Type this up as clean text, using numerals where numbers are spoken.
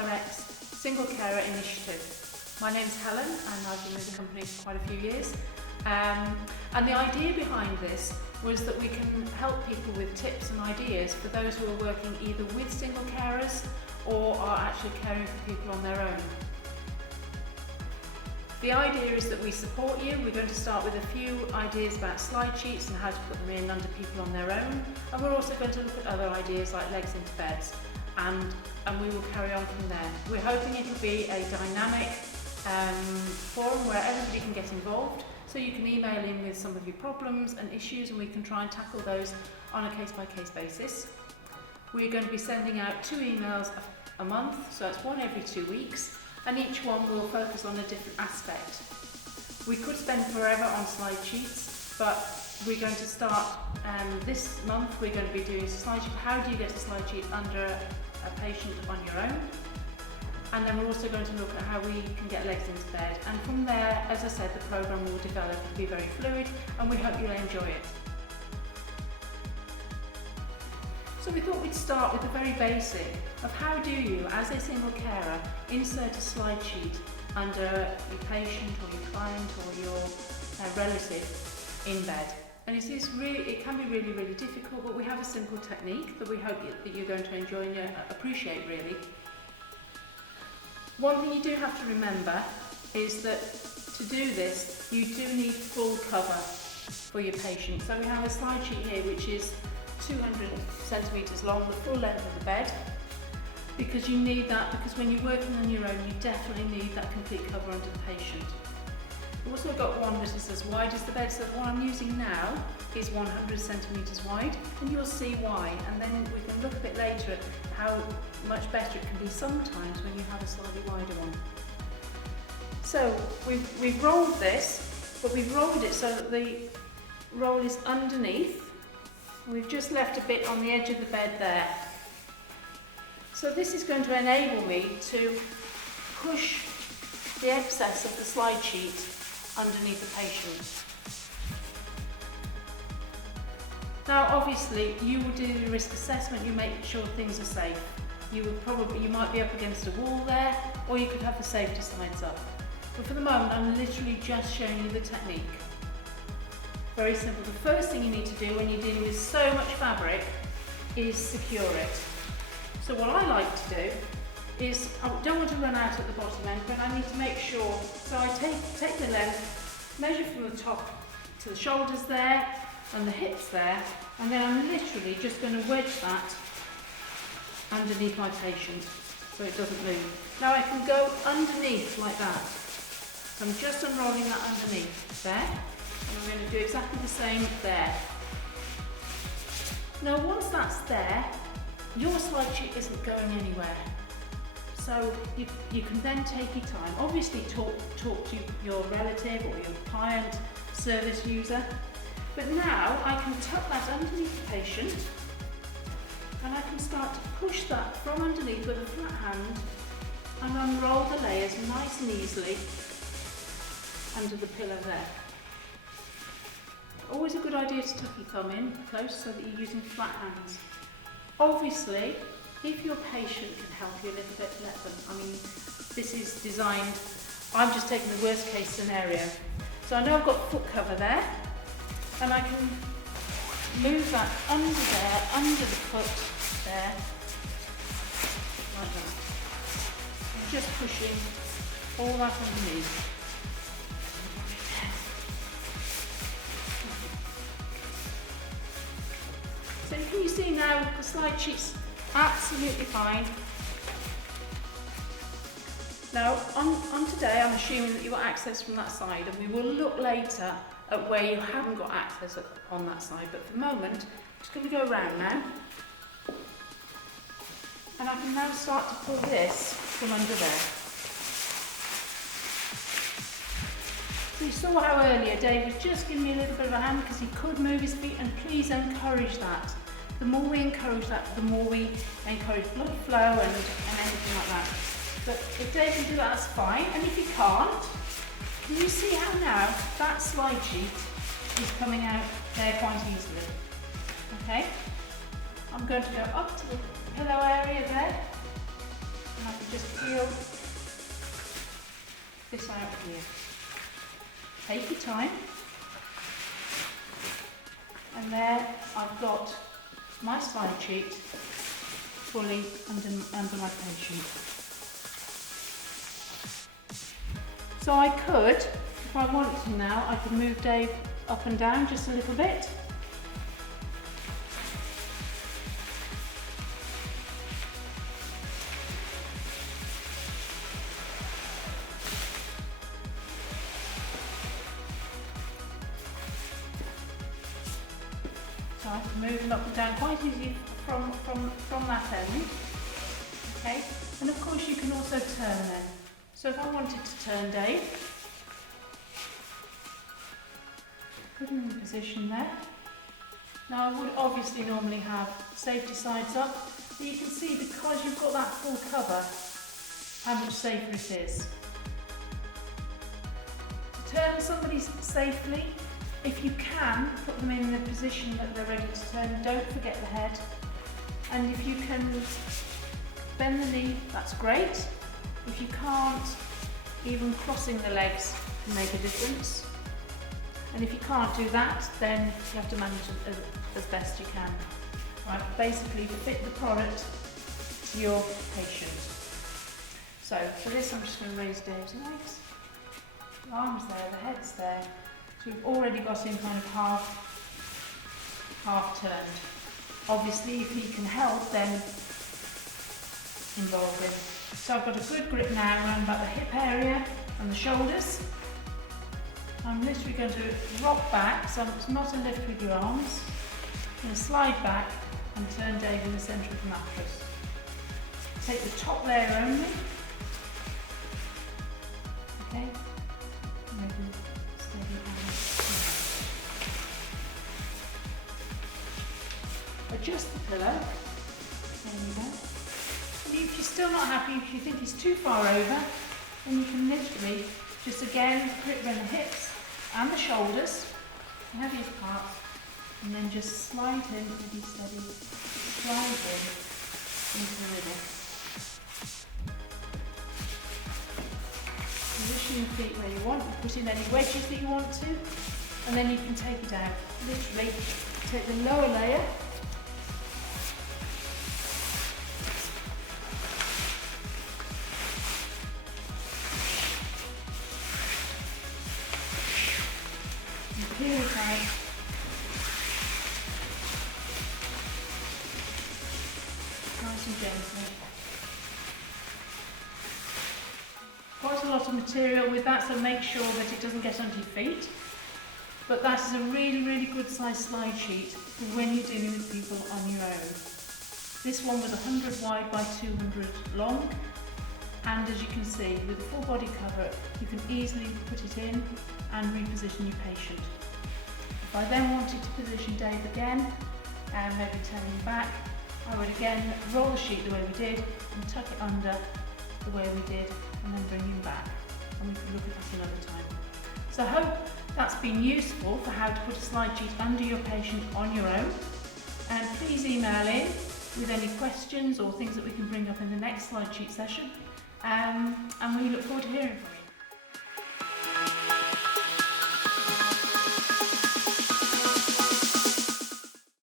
Direct's Single Carer Initiative. My name's Helen and I've been with the company for quite a few years. And the idea behind this was that we can help people with tips and ideas for those who are working either with single carers or are actually caring for people on their own. The idea is that we support you. We're going to start with a few ideas about slide sheets and how to put them in under people on their own. And we're also going to look at other ideas like legs into beds. And we will carry on from there. We're hoping it will be a dynamic forum where everybody can get involved. So you can email in with some of your problems and issues and we can try and tackle those on a case-by-case basis. We're going to be sending out 2 emails a month, so it's one every 2 weeks. And each one will focus on a different aspect. We could spend forever on slide sheets, but we're going to start this month. We're going to be doing a slide sheet. How do you get a slide sheet under a patient on your own? And then we're also going to look at how we can get legs into bed. And from there, as I said, the programme will develop and be very fluid, and we hope you'll enjoy it. So we thought we'd start with the very basic of how do you, as a single carer, insert a slide sheet under your patient or your client or your relative in bed. And it can be really, really difficult, but we have a simple technique that we hope that you're going to enjoy and appreciate really. One thing you do have to remember is that to do this, you do need full cover for your patient. So we have a slide sheet here which is 200 centimetres long, the full length of the bed, because you need that, because when you're working on your own, you definitely need that complete cover under the patient. We've also got one that is as wide as the bed, so the one I'm using now is 100 centimetres wide, and you'll see why, and then we can look a bit later at how much better it can be sometimes when you have a slightly wider one. So we've rolled this, but we've rolled it so that the roll is underneath. We've just left a bit on the edge of the bed there. So this is going to enable me to push the excess of the slide sheet underneath the patient. Now obviously you will do the risk assessment, you make sure things are safe. You might be up against a wall there, or you could have the safety signs up. But for the moment I'm literally just showing you the technique. Very simple. The first thing you need to do when you're dealing with so much fabric is secure it. So what I like to do is, I don't want to run out at the bottom end, but I need to make sure, so I take the length, measure from the top to the shoulders there, and the hips there, and then I'm literally just going to wedge that underneath my patient so it doesn't move. Now I can go underneath like that. So I'm just unrolling that underneath there. And I'm going to do exactly the same there. Now once that's there, your slide sheet isn't going anywhere. So you can then take your time. Obviously talk to your relative or your client, service user. But now I can tuck that underneath the patient and I can start to push that from underneath with a flat hand and unroll the layers nice and easily under the pillow there. Always a good idea to tuck your thumb in close so that you're using flat hands. Obviously, if your patient can help you a little bit, let them. I mean, this is designed, I'm just taking the worst case scenario. So I know I've got foot cover there, and I can move that under there, under the foot there, like that. I'm just pushing all that underneath. So can you see now the slide sheet's absolutely fine. Now on today I'm assuming that you've got access from that side, and we will look later at where you haven't got access on that side, but for the moment I'm just going to go around now, and I can now start to pull this from under there. So you saw how earlier Dave was just giving me a little bit of a hand because he could move his feet, and please encourage that. The more we encourage that, the more we encourage blood flow and anything like that. But if Dave can do that, that's fine. And if he can't, can you see how now that slide sheet is coming out there quite easily? Okay? I'm going to go up to the pillow area there. and I can just peel this out here. Take your time. And there I've got my slide sheet fully under my patient. So I could, if I wanted to now, I could move Dave up and down just a little bit. So I can move him up and down quite easily from that end. Okay, and of course you can also turn then. So if I wanted to turn Dave, put him in the position there. Now I would obviously normally have safety sides up, but you can see because you've got that full cover, how much safer it is. To turn somebody safely, if you can, put them in the position that they're ready to turn. Don't forget the head. And if you can bend the knee, that's great. If you can't, even crossing the legs can make a difference. And if you can't do that, then you have to manage it as best you can. Right, basically to fit the product to your patient. So for this, I'm just going to raise Dave's legs. The arms there, the head's there. So we've already got him kind of half turned. Obviously, if he can help, then involve him. So I've got a good grip now around about the hip area and the shoulders. I'm literally going to rock back, so it's not a lift with your arms. I'm going to slide back and turn Dave in the centre of the mattress. Take the top layer only. Okay. Maybe steady hand. Adjust the pillow. There you go. And if you're still not happy, if you think he's too far over, then you can literally just again grip around the hips and the shoulders, the heaviest part, and then just slide him, steady, slide him into the middle. Position your feet where you want, you put in any wedges that you want to, and then you can take it out. Literally take the lower layer, and peel it out. Nice and gently. Quite a lot of material with that, so make sure that it doesn't get under your feet. But that is a really, really good size slide sheet for when you're dealing with people on your own. This one was 100 wide by 200 long, and as you can see, with the full body cover, you can easily put it in and reposition your patient. If I then wanted to position Dave again, and maybe turn him back, I would again roll the sheet the way we did and tuck it under the way we did, and then bring him back, and we can look at that another time. So I hope that's been useful for how to put a slide sheet under your patient on your own, and please email in with any questions or things that we can bring up in the next slide sheet session, and we look forward to hearing from you.